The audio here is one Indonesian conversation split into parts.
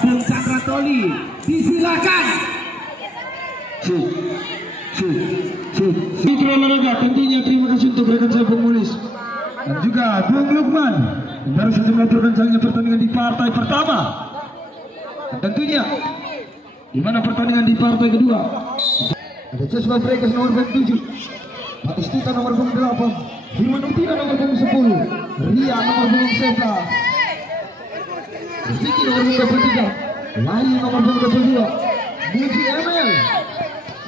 Bung Chandra Toli, disilakan. Mitra olahraga, tentunya terima kasih untuk rekan saya Bung Mulis dan juga Bung Lukman yang baru saja melaporkan jalannya pertandingan di partai pertama. Dan tentunya di mana pertandingan di partai kedua ada Joshua Bregas nomor 7, Batistuta nomor 8, Firman Utina nomor 10, Ria nomor 11, Rizky nomor 23, Wahyu nomor 22, Muji ML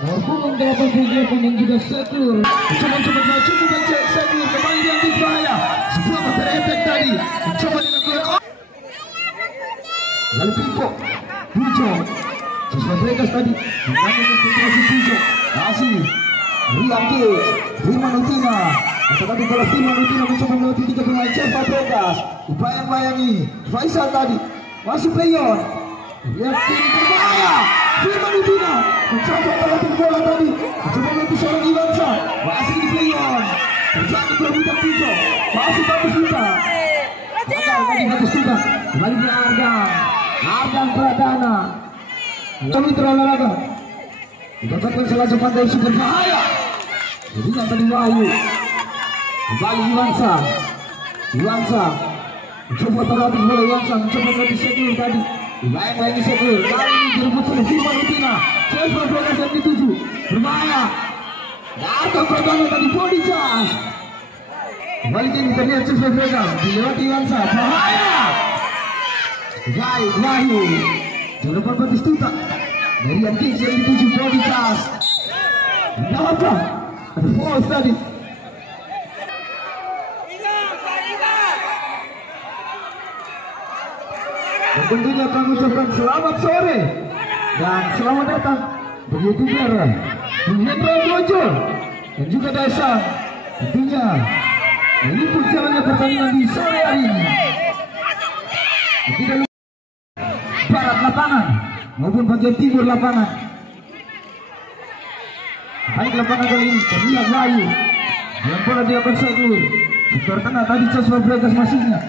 nomor 88 dan juga Sekur. Coba maju dan Sekur kembali diambil bahaya. Sebuah motor efek tadi mencoba dilakukan. Lalu Pinko, Pujo, Joshua Bregas tadi mengambil konsentrasi Pujo. Masih Rian Kids, Firman Utina. Tetapi kalau Firman Utina mencoba melewati 3 pemain Joshua Bregas, dibayang-bayangi Faisal tadi masih playon. Lihat ini berbahaya. Firman Utina mencoba melewati bola tadi, mencoba melewati seorang Iwansa. Masih di playon. Terjadi perebutan Pujo. Masih Batistuta. Gagal tadi Batistuta. Kembali ke Ardan Pradana. Mitra olahraga didapatkan salah satu pandai super bahaya. Jadi yang tadi Wahyu kembali Iwansa mencoba terhadap bola Iwansa, mencoba melatih Sekur tadi dibayang-bayangi Sekur. Kali ini direbut oleh Firman Utina. Joshua Bregas yang dituju berbahaya. Datang Pradana tadi body charge. Kembali ini terlihat Joshua Bregas dilewati Iwansa, bahaya. Baik Wahyu Jalapan Batistuta dari yang Kids yang dituju body charge. Tidak apa, ada false tadi. Dan tentunya kami ucapkan selamat sore dan selamat datang bagi YouTuber Hendra Bojo dan juga Daisang. Tentunya meliput jalannya pertandingan di sore hari ini. Tidak lupa barat lapangan maupun bagian timur lapangan. Baik lapangan kali ini terlihat Wahyu yang bola diambil Sekur. Sektor tengah tadi Joshua Bregas masihnya.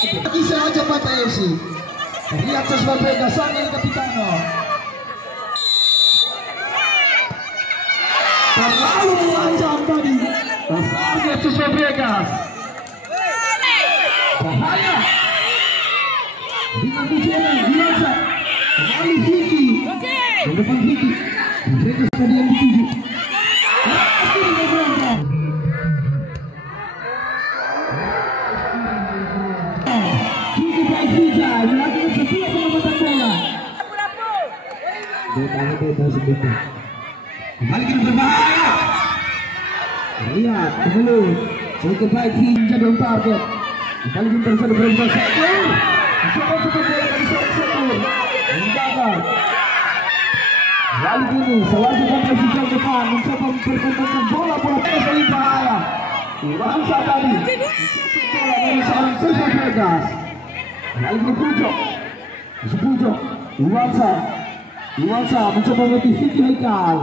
Kisah aja Pantai FC. Terlihat Joshua Bregas sang El Capitano. Terlalu mengancam tadi. Terlalu Joshua Bregas. Bahaya. Dengan tujuan biasa. Kembali Vicky. Di depan Vicky. Bregas tadi yang dituju. Melakukan sebuah pengamatan bola. Kembali kita berbahaya. Lihat dulu cukup baik jadi target. Kembali kita sudah berubah Sekur. Coba bola dari Sekur. Gagal. Kali ini selalu posisi depan mencoba memperkembangkan bola dari bahaya. Iwansa tadi bola dari seorang Joshua Bregas. Kali ini Pujo Iwansa mencoba melatih Vicky Haikal.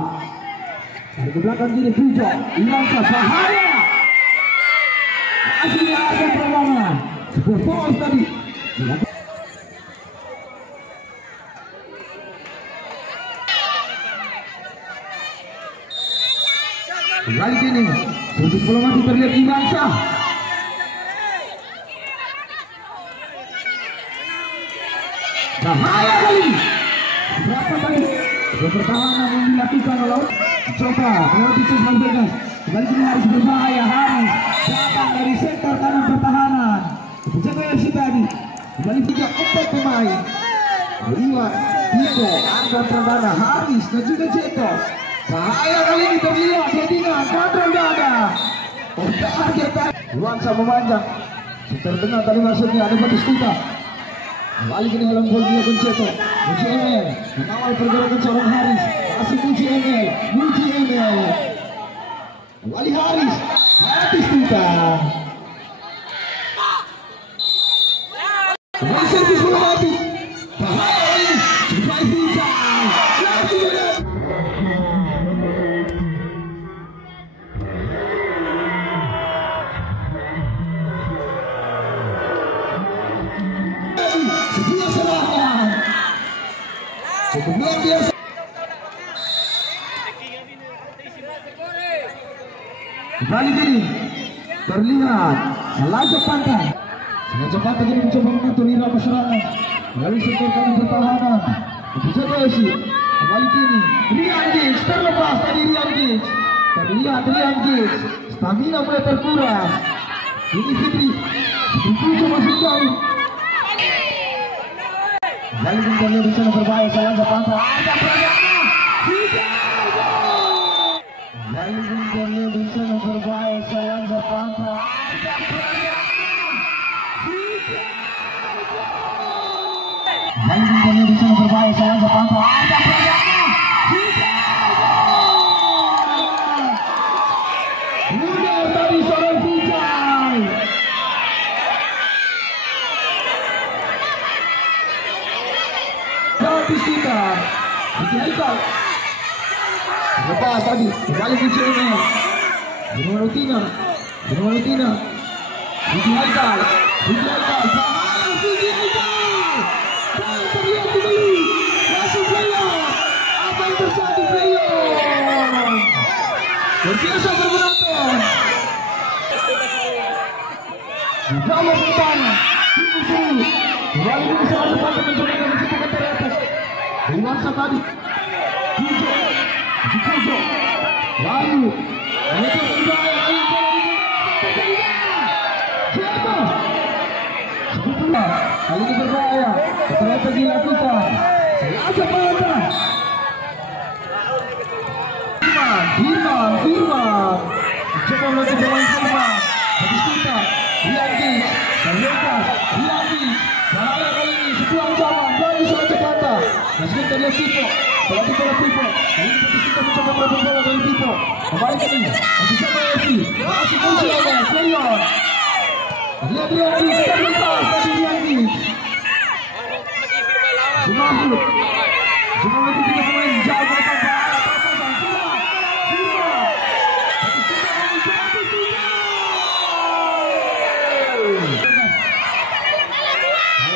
Dari ke belakang kiri Pujo Iwansa bahaya. Masih ada perlawanan. Sebuah bola tadi. Kembali kini sudut bola mati terlihat Iwansa. Bahaya kali ini. Berapa kali pertahanan yang dilakukan oleh coba melewati Joshua Bregas. Kembali ini harus berbahaya. Haris datang dari sektor kanan pertahanan. Jaga FC tadi. Kembali 3-4 pemain. Iwan, Tiko, Ardan Pradana, Haris dan juga Jeto. Bahaya kali ini terlihat headingan kontrol dada. Target tadi. Iwansa memanjang. Sektor tengah tadi masuknya ada Batistuta. Kembali kini dalam gol dia Conceto. Muji ML mengawal pergerakan seorang Haris. Masih Muji ML. Kembali Haris. Batistuta. Kembali servis bola mati. Bahaya ini. Coba bisa. Sebuah serangan Kembali kini terlihat Lancap Pantai. Lancap Pantai kini mencoba mengatur irama serangan melalui sektor kanan pertahanan. Menjaga Esi. Kembali kini Rian Giggs terlepas tadi Rian Giggs. Terlihat Rian Giggs stamina mulai terkuras. Ini Fitri Pujo masih jauh. Kembali kini di sana berbahaya Lancap Pantai. Ada pergerakan. Kembali kini di sana berbahaya Lancap Pantai. Kembali kini di sana berbahaya Lancap Pantai. Ada pergerakan. Udah tadi seorang Vijay. Habis kita Vijay Haikal. Lepas tadi kembali Vijay ini Bima Rutina Vijay Haikal bahaya Vijay Haikal dan terlihat kembali masuk playoff. Apa yang terjadi playoff? Berbiasa berpenonton di dalam pertama tim seri kembali berusaha depan mencoba menciptakan dari atas Dewasa tadi Pujo lalu mereka berbahaya kali ini berbahaya ternyata dilakukan Lancap Pantai. Firman coba melakukan pemain Firman habis kita Rian Giggs terlepas Rian Giggs bahaya kali ini sebuah ancaman bagi Lancap Pantai. Masih terlihat Pipo pelatih bola Pipo ini habis kita mencoba merebut bola dari Pipo kembali kini masih coba Esi masih kunci ada Leon lihat Rian Giggs terlepas dari Rian Giggs Mahmud cuma lagi tiga pemain jauh mereka bahaya terobosan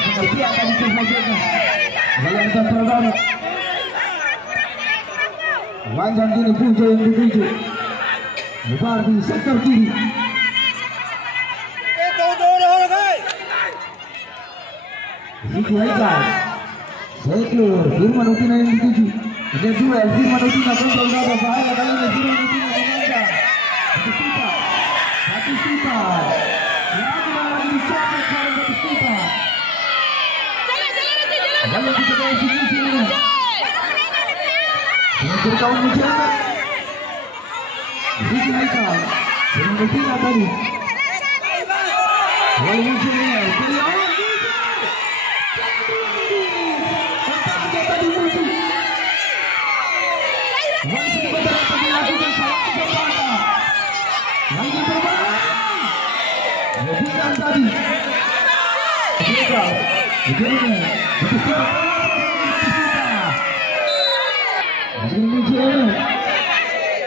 pengertian tadi selanjutnya Lancap Pradana Wanjan kini Pujo yang dituju lebar di sektor kiri Vijay Haikal Seklur Firman Utina yang dituju ada duel Firman Utina kontrol berada bahaya kali ini Firman Utina menangkan Batista lagi dicopot bareng Batista. Lalu kita ke eksekusi ini dengan berkawan menjaga Vijay Haikal Firman Utina tadi lalu munculnya dari awal masih beberapa dilakukan Lancap Pantai lagi berbahaya lebihan tadi begini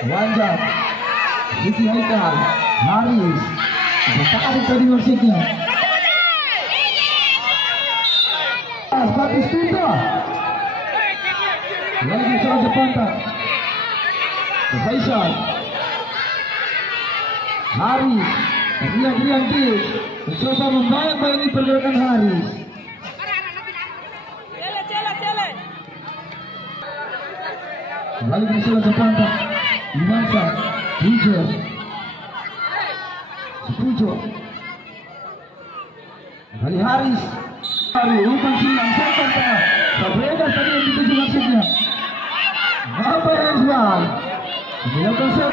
Wanjan Vijay Haikal Haris tertarik tadi wasitnya Batista lagi Lancap Pantai Faisal Haris Rian Giggs mencoba membayang-bayangi pergerakan Haris kembali ke Lancap Pantai Dewasa Pujo kembali Haris umpan silang setan tengah Fabregas tadi yang dituju maksudnya apa yang jual dilakukan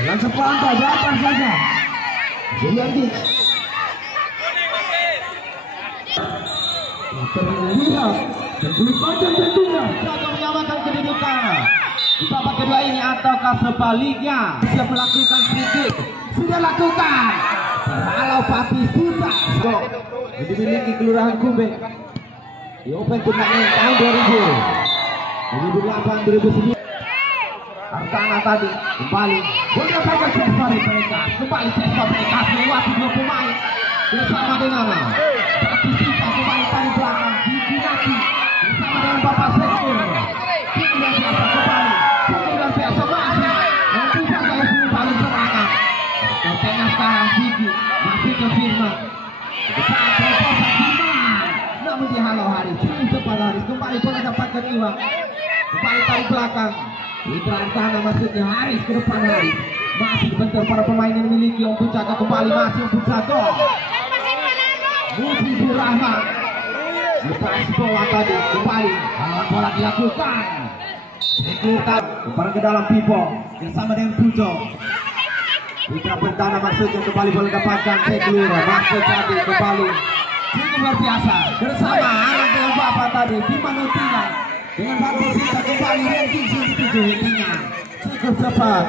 Lancap Pantai datang saja Rian Giggs terlihat dan bulu panjang tentunya jaga menyamakan kedudukan di babak kedua ini ataukah sebaliknya siap melakukan free kick sudah lakukan kalau Batista dimiliki Kelurahan Kumbek di Open Turnamen tahun 2008 2009 Artana tadi kembali boleh saja Cesar mereka kembali Cesar mereka melewati dua pemain bersama dengan Batista kembali dari belakang Dinaki bersama dengan Bapak Sektor luar biasa kembali luar biasa masih nanti saja Haris. Kembali bola dapatkan Iwan. Kembali tarik belakang. Putra Antana maksudnya Haris ke depan Haris. Masih bentar para pemain yang memiliki Om Pucaka kembali masih Om Pucaka. Mufizur Rahman. Lepas bola tadi kembali. Bola dilakukan. Ikutan kembali ke dalam Pipo bersama dengan Pujo. Putra Pertana maksudnya kembali bola dapatkan Seglur. Maksud tadi kembali. Cukup luar biasa bersama anak dengan bapak tadi Pimanutina dengan bapak sisa kembali ranking 7 hitinya cukup cepat.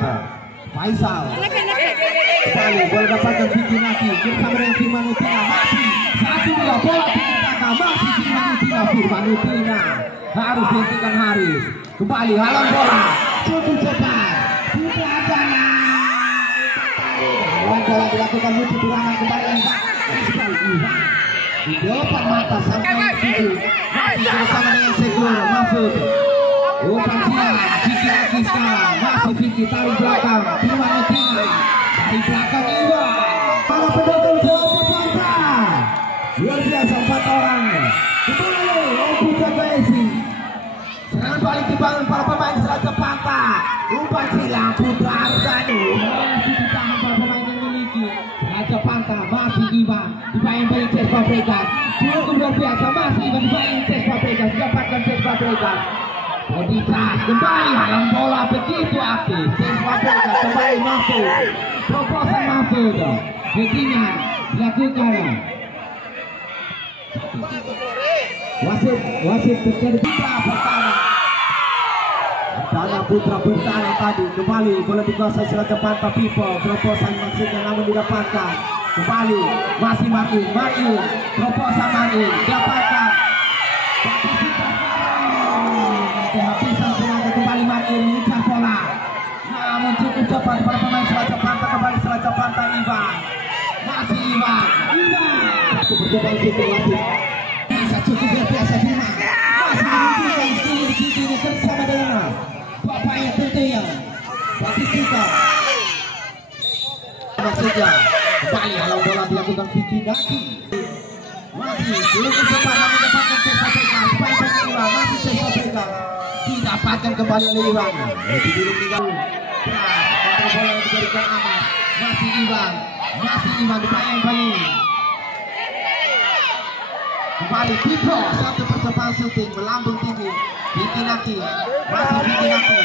Faisal kembali bola dapatkan Vicky Naki bersama dengan Pimanutina masih satu dua bola dikatakan masih Pimanutina harus dihentikan Haris. Kembali halang bola cukup cepat Putra Antana halang bola dilakukan Muci Burana kembali di depan mata sampai tujuh masih bersama dengan Segur Mahfud umpan siang Vicky lagi sekarang masih Vicky tarik belakang Pimanutina dari belakang Iwan para pendukung Selandia Pantra luar biasa 4 orang kembali Om Pucaka Esi. Serangan balik dibangun para pemain Selandia Pantra. Umpan silang Putra Ardanu masih ditahan para pemain yang memiliki Selandia Pantra. Masih Iwan dibayang-bayang Ces Fabregas. Cukup luar biasa masih Iwan dibayang Ces Fabregas. Dapatkan Ces Fabregas. Oditas kembali halang bola begitu aktif. Ces Fabregas kembali Mahfud. Proposan Mahfud. Betina dilakukan. Wasit terjadi Putra pertama. Antana Putra Pertana tadi kembali bola dikuasai Selandia Pantra People. Proposan maksudnya namun didapatkan. Kembali masih Martin proposan Martin dapatkan. Kehabisan tenaga kembali Martin mengincar bola. Namun cukup cepat para pemain Selandia Pantra kembali Selandia Pantra Iwan. Masih Iwan. Aku bercoba situ wasit. Cukup luar biasa Bima masih menunjukkan skill bersama dengan bapaknya tentunya wasit kita maksudnya kembali halang bola dilakukan Vicky Naki masih belum sempat mendapatkan Ces Fabregas masih Ces Fabregas didapatkan kembali oleh Iwan itu belum tinggal kontrol bola yang diberikan Ahmad masih Iwan dibayang-bayang kembali Pipo satu percobaan syuting melambung tinggi Vicky Naki masih Vicky Naki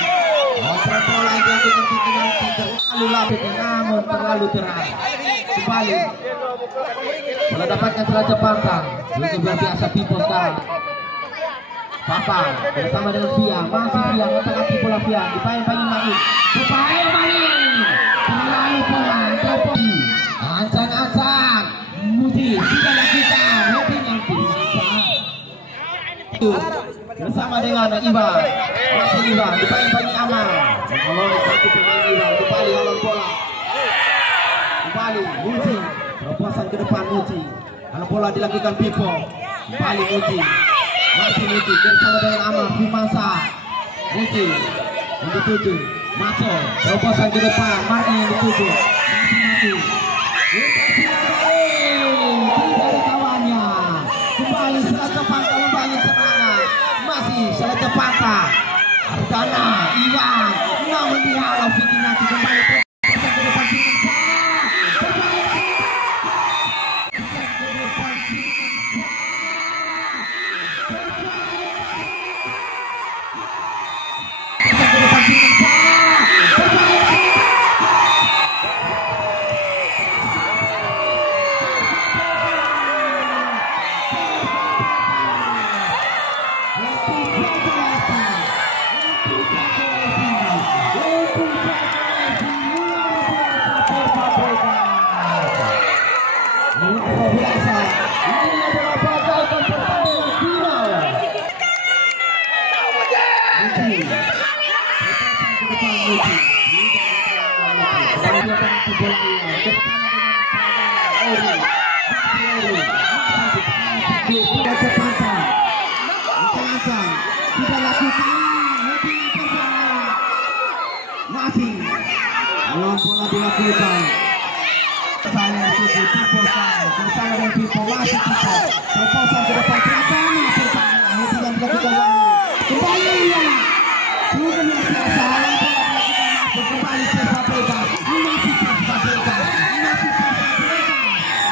kontrol bola yang dilakukan Vicky Naki terlalu lapis namun terlalu keras kembali bola dapatkan Selandia Pantra itu luar biasa Pipo sekarang Papa bersama dengan Fia masih Fia menangkap bola Fia dibayang-bayang Main terlalu pelan terobosi ancang-ancang Muti sudah lakukan bersama dengan Iwan masih Iwan dibayang-bayang Amal mengelola satu pemain Iwan kembali halang bola kembali Muji proposan ke depan Muji halang bola dilakukan Pipo kembali Muji masih Muji bersama dengan Amal Fimasa Muji yang dituju Maco proposan ke depan Martin yang dituju masih dari kawannya kembali Selandia Pantra membangun serangan masih Selandia Pantra Ardana Iwan namun dihalau Vicky Naki kembali ke depan kembali Cesar Vega, masih Cesar Vega,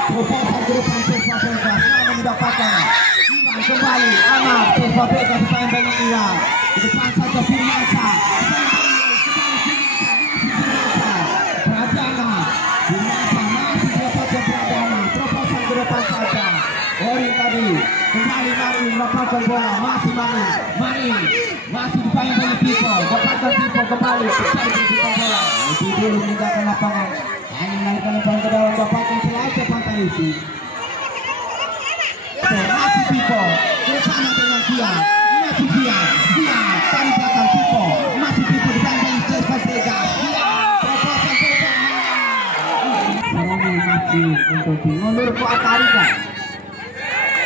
proposan ke depan Cesar Vega, mendapatkan Iwan kembali, anak Cesar Vega dipain-pain Iwan, di depan saja Firmansa, Pradana, Firmansa masih mendapatkan Pradana, proposan ke depan saja, Ori tadi, kembali Mari mendapatkan bola, masih Mari masih dipain-pain Pipo, dapatkan Pipo kembali, besar bersihkan bola, lebih dulu meninggalkan lapangan, hanya menaikkan lapangan ke dalam, dapatkan selasa pantai isi. Masih Pipo, bersama dengan Fian, masih Fian, dari belakang Pipo, masih Pipo dipain-pain Cesar Vega, proposan Saroni masih untuk ngulur ke Atarika.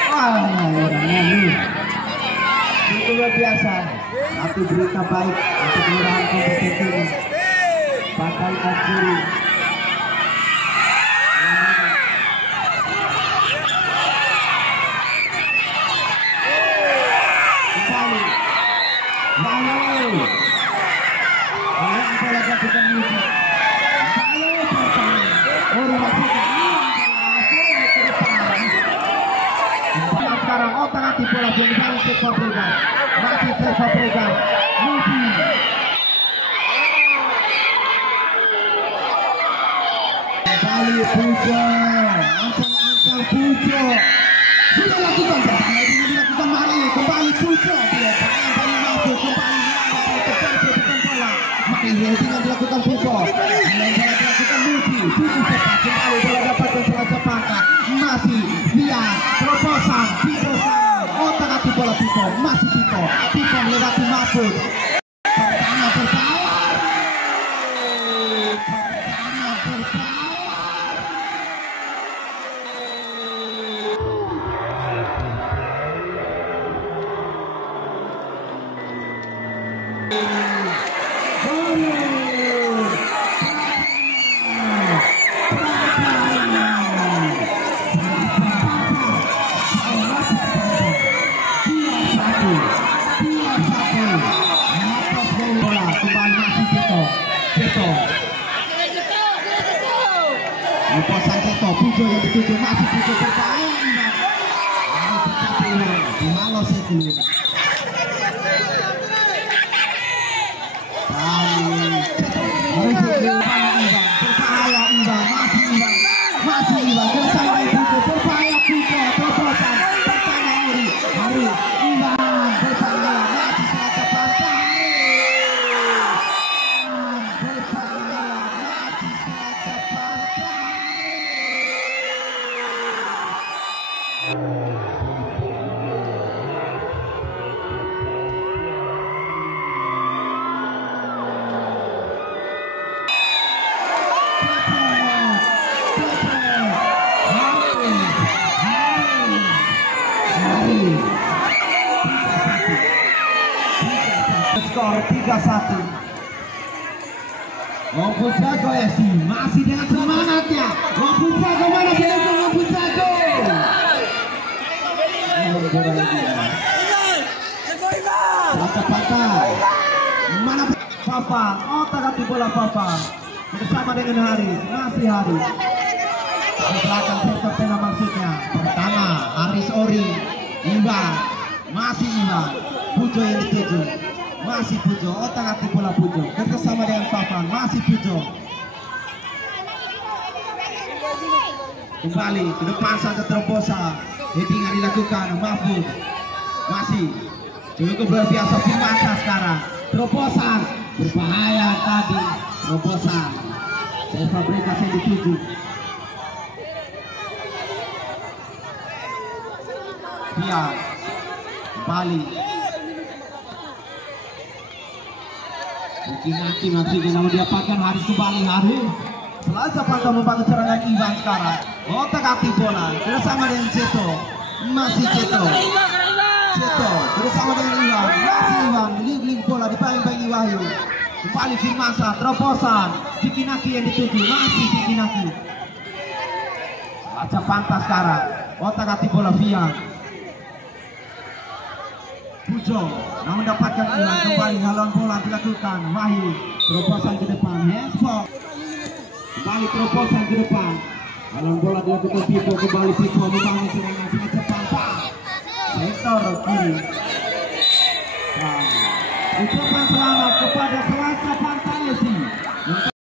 Orang ngulur. Itu luar biasa. Satu berita baik untuk kelurahan kompetisi ini. Pakai kiri. Kembali. Lalu. Orang bola jatuhkan musuh. Lalu pertama. Orang masukkan. Sekarang otak hati bola yang dibalik Cesar Vega, masih Cesar Vega, Muti. Kembali Pujo, ancang Pujo, sudah lakukan pertama ini dilakukan Mari, kembali Pujo, dia kembali masuk, kembali terjatuhkan bola, Mari yang dilakukan Pujo, yang dilakukan Muti, Pujo cepat kembali bola dapatkan selasa pangkat, masih dia proposan. Otak hati bola Pipo, masih Pipo melewati Mahfud. Pertama bersawar. Lepasan Ceto, Pujo yang dituju, masih Pujo bertahan. Halo Setu. Berbahaya Iwan, masih Iwan, bersama Pujo, berbahaya Pujo, terobosan, bersama Ori, Iwan, bersama masih selasa pantai. Skor 3-1. Ngompul jago Esi masih dengan semangatnya. Ngompul jago mana dia ngompul jago. Laka pantai. Mana Papa? Otak hati bola Papa. Bersama dengan Haris, masih Haris. Di belakang sektor tengah maksudnya. Pertama Haris Ori, Iwan, masih Iwan. Pujo yang dituju. Masih Pujo, otak hati bola Pujo bersama dengan Fafan, masih Pujo kembali ke depan saja terobosan, headingan dilakukan Mahfud, masih cukup luar biasa Firmansa sekarang, terobosan berbahaya tadi, terobosan Cesar Vega yang dituju. Dia kembali Nanti kita mau diapakan Haris kembali Haris. Selasa Pangka membantu serangan Iwan sekarang. Otak hati bola bersama dengan Ceto. Masih Ceto bersama dengan Iwan. Masih Iwan link bola dipain-pain Wahyu. Kembali Firmansa terobosan. Vikinaki yang dituju. Masih Vikinaki. Selasa Pangka sekarang. Otak hati bola Fian. Pujo yang mendapatkan ilang kembali. Haluan bola dilakukan Wahyu, terobosan ke depan Hesbok, kembali terobosan ke depan. Haluan bola dilakukan Pipo, kembali Pipo membangun serangan sangat cepat. Sektor kiri. Ucapan selamat kepada pelajar Pantai